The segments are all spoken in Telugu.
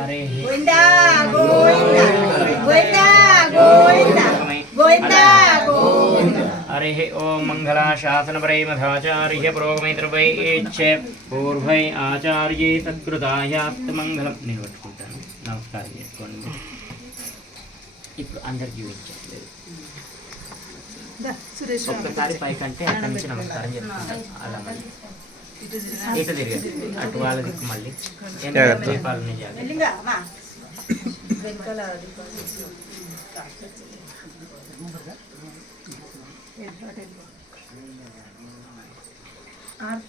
अरे गोविंदा गोविंदा गोविंदा गोविंदा गोविंदा हरे ओम मंगलाशासनपरे मधाचार्य पुरोगमित्रवैच्छ पूर्वै आचार्ये तत्कृतायास्तमंगलं నిలబెట్టుకుంటాను నమస్కారం చేసుకోండి ఇప్పుడు అందరికీ ఇచ్చేది ఒక్కసారి పైకంటే అక్కడి నుంచి నమస్కారం చెప్తాను అలా ఇటు తిరిగి అటు వాళ్ళ దిక్కు మళ్ళీ దీపాలని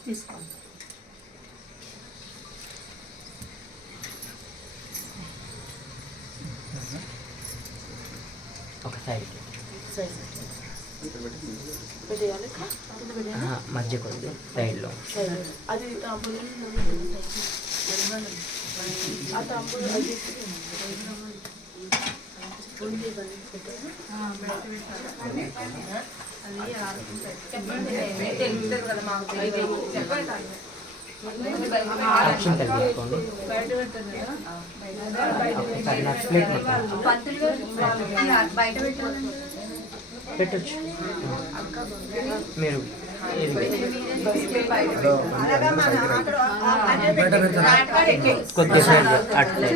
తీసుకోండి. ఒక సైడ్ మధ్య కొద్ది సైడ్లో అక్షింతలు తీసుకోండి. ఒకసారి నా ప్లేట్ పెట్టచ్చు మీరు కొద్దిగా అట్లే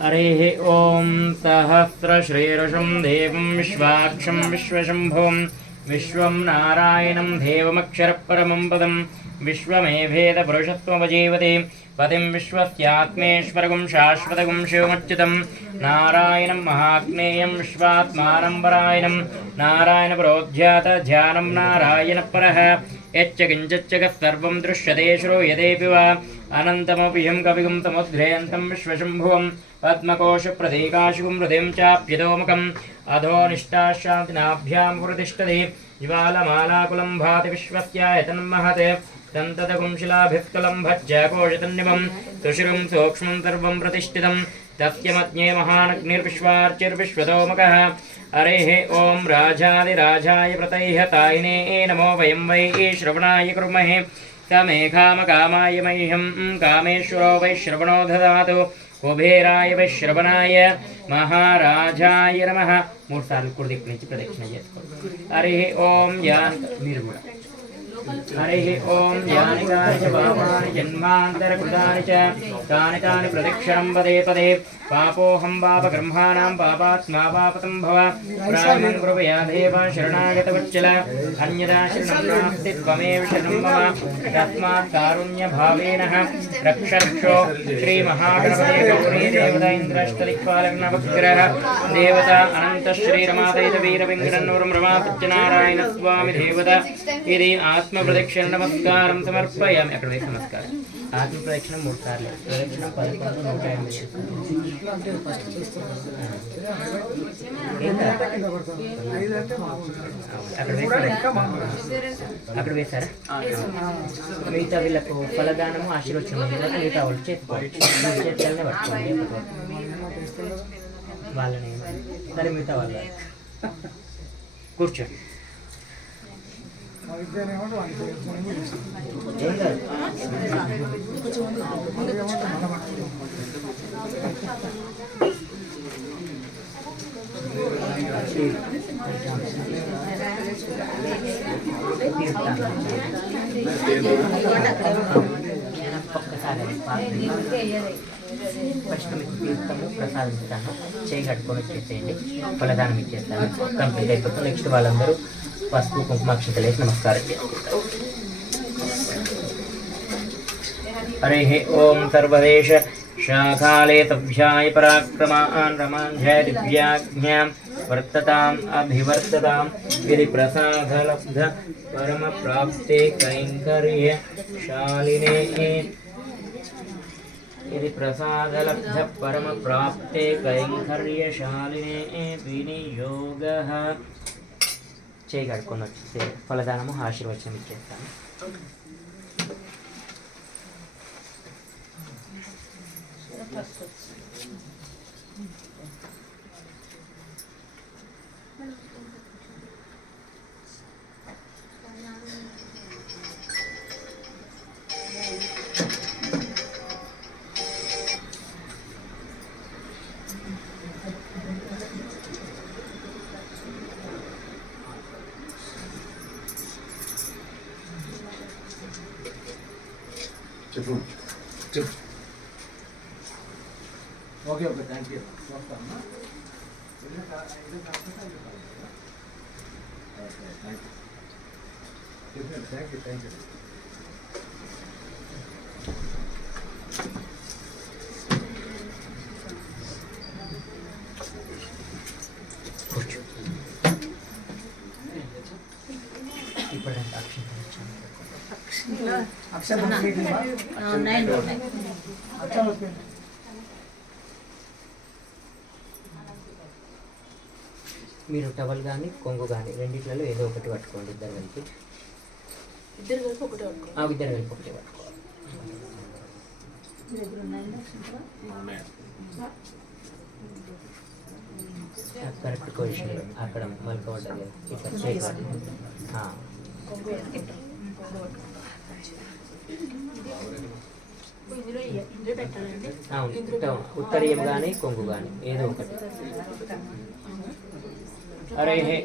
हरे ओम सहस्रश्रीर्षं देवं विश्वाक्षं विश्वशंभुं विश्वं नारायणं देवमक्षरपरमं पदं विश्वमेवेदपुरुषत्वमजीवते पतिं विश्वस्यात्मेश्वरगुं शाश्वतगुं शिवमच्युतं नारायणं महाग्नेयं विश्वात्मानं परायणं नारायणपरोध्यात ध्यानं नारायणपरः यच्च किञ्चिच्च सर्वं दृश्यते श्रूयतेऽपि वा अनन्तमपि यं कविगुं तमुद्घ्रेयन्तं विश्वशम्भुवं पद्मकोशप्रतीकाशुकं हृदिं चाप्यतोमुखम् अधोनिष्ठाशान्तिनाभ्यां प्रतिष्ठते ज्वालमालाकुलं भाति विश्वस्यायतन्महत् तन्ततगुं शिलाभित्कलं भज्जकोशतन्निवं सुशिरं सूक्ष्मं सर्वं प्रतिष्ठितं तस्य मध्ये महानग्निर्विश्वार्चिर्विश्वतोमुखः हरेः ॐ राजादिराजाय प्रतैहतायिने नमो वयं वै श्रवणाय कुर्महे समेकामकामाय मह्यं कामेश्वरो वै श्रवणो ददातु कुबेराय वै श्रवणाय महाराजाय नमः मूడు సార్లు కుడి దిక్కు నుంచి ప్రదక్షిణ చేసుకోండి हरिः ॐ यानि మీరు కూడా हरिः ॐ यानि कानि च पापानि जन्मान्तरकृतानि च तानि तानि प्रदक्षिणं पदे पदे पापोऽहं पापब्रह्माणां पापात्मा पापतं भव ब्राह्मं कृपया देव शरणागतवत्सल अन्यदा शरणं नास्ति त्वमेव शरणं मम तस्मात् कारुण्यभावेन रक्ष रक्षो श्रीमहागणपते गौरी देवता इन्द्रष्टदिक्पालग्नवग्रह देवता अनन्तश्रीरमादैतवीरवेङ्कटन्नूरं रमासत्यनारायणस्वामी देवता इति आत्मप्रदक्षिण नमस्कारं समर्पयामि अక్కడ వేసి నమస్కారం ఆత్మప్రదక్షిణ 3 సార్లు ప్రదక్షిణ 11 అక్కడ వేసారా మిగతా వీళ్ళకు ఫలదానము ఆశీర్వచనం మిగతా వాళ్ళు చేతులనే పట్టుకోండి వాళ్ళని సరే మిగతా వాళ్ళు కూర్చోండి ఫస్ట్ మీకు తీర్థము ప్రసాదిస్తాను చేయి కట్టుకొని వచ్చేసేయండి ఫలదానం ఇచ్చేస్తాను కంప్లీట్ అయిపోతుంది నెక్స్ట్ వాళ్ళందరూ పసుపు కుంకుమాక్షతలు వేసి నమస్కారం చేసుకుంటారు हरिः ॐ सर्वदेश शाखाले तभ्याय पराक्रमान् रमाञ्झय दिव्याज्ञां वर्तताम् अभिवर्ततां यदि प्रसादलब्ध परमप्राप्ते कैङ्कर्यशालिने यदि प्रसादलब्ध परमप्राप्ते कैङ्कर्यशालिने विनियोगः చేయి కడుక్కొని వచ్చేసి ఫలదానము ఆశీర్వచనం ఇచ్చేస్తాను చెప్పు చెప్పు. Okay okay thank you. Thank you thank you. మీరు టవల్ కానీ కొంగు కానీ రెండిట్లలో ఏదో ఒకటి పట్టుకోండి. ఇద్దరు కలిపి ఒకటే పట్టుకోవాలి. కరెక్ట్ పొజిషన్లో అక్కడ మల్క ఉంటుంది. ఇట్లా చేయాలి. ఉత్తరీయం కానీ కొంగు కానీ ఏదో ఒకటి. అరే హే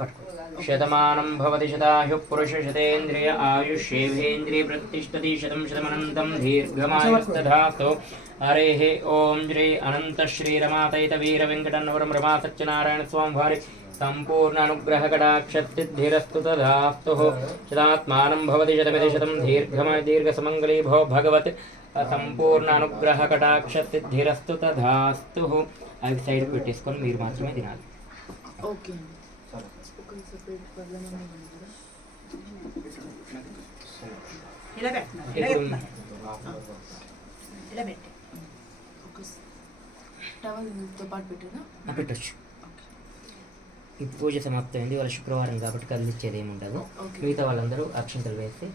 పట్టుకో. శతమానం భవతి శతాయుః పురుష శతేంద్రియ ఆయుష్యేంద్రియ ప్రతిష్టతి శతం శతమనంతం దీర్ఘమాయుస్తథాస్తు. హరే హే ఓం శ్రీ అనంత శ్రీరమాతైత వీర వెంకటన్నవరం రమా సత్యనారాయణ స్వామి వారి సంపూర్ణ అనుగ్రహ కటాక్షసిద్ధిరస్తు తథాస్తు. శతాత్మానం భవతి శతమితి శతం దీర్ఘసమంగళీ భో భగవత్ సంపూర్ణ అనుగ్రహ కటాక్షసిద్ధిరస్తు తథాస్తు. అవి సైడ్కి పెట్టేసుకొని మీరు మాత్రమే తినాలి. ఓకే. ఇలా పెట్టినా ఇలా పెట్టి టవల్తో పాటు పెట్టినా పెట్టచ్చు. ఈ పూజ సమాప్తమైంది. వాళ్ళ శుక్రవారం కాబట్టి కదిలిచ్చేది ఏమి ఉండదు. మిగతా వాళ్ళందరూ అక్షంతలు వేస్తే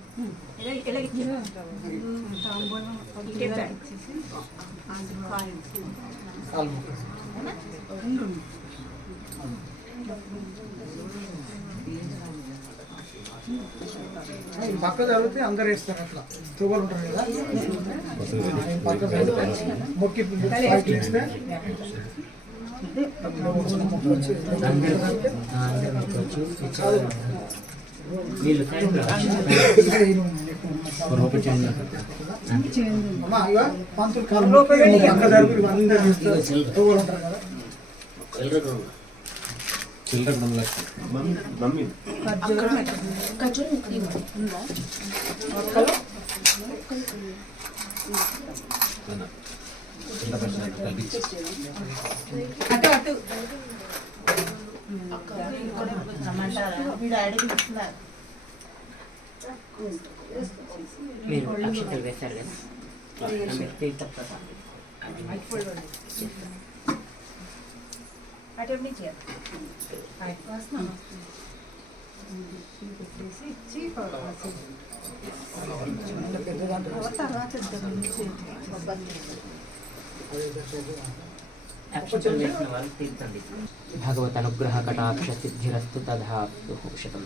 పక్క జరిగితే అందరు వేస్తారు. అట్లా తువ్వలు ఉంటారు కదా, పక్క మొక్కి ఇస్తే పంతులు కాలంలో పక్క జరుగు అందరు తువ్వలు ఉంటారు కదా. అటు అటు మీరు ఐడి తీసుకున్నారు. మీరు అక్షంతలు వేస్తారు కదా. అటు నుంచి పెట్టేసి అక్షంతలు వేసిన వాళ్ళు తీర్థండి. భగవత్ అనుగ్రహ కటాక్ష సిద్ధిరస్తు తథాస్తు. శతం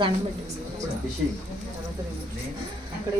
దండం పెట్టి అక్కడ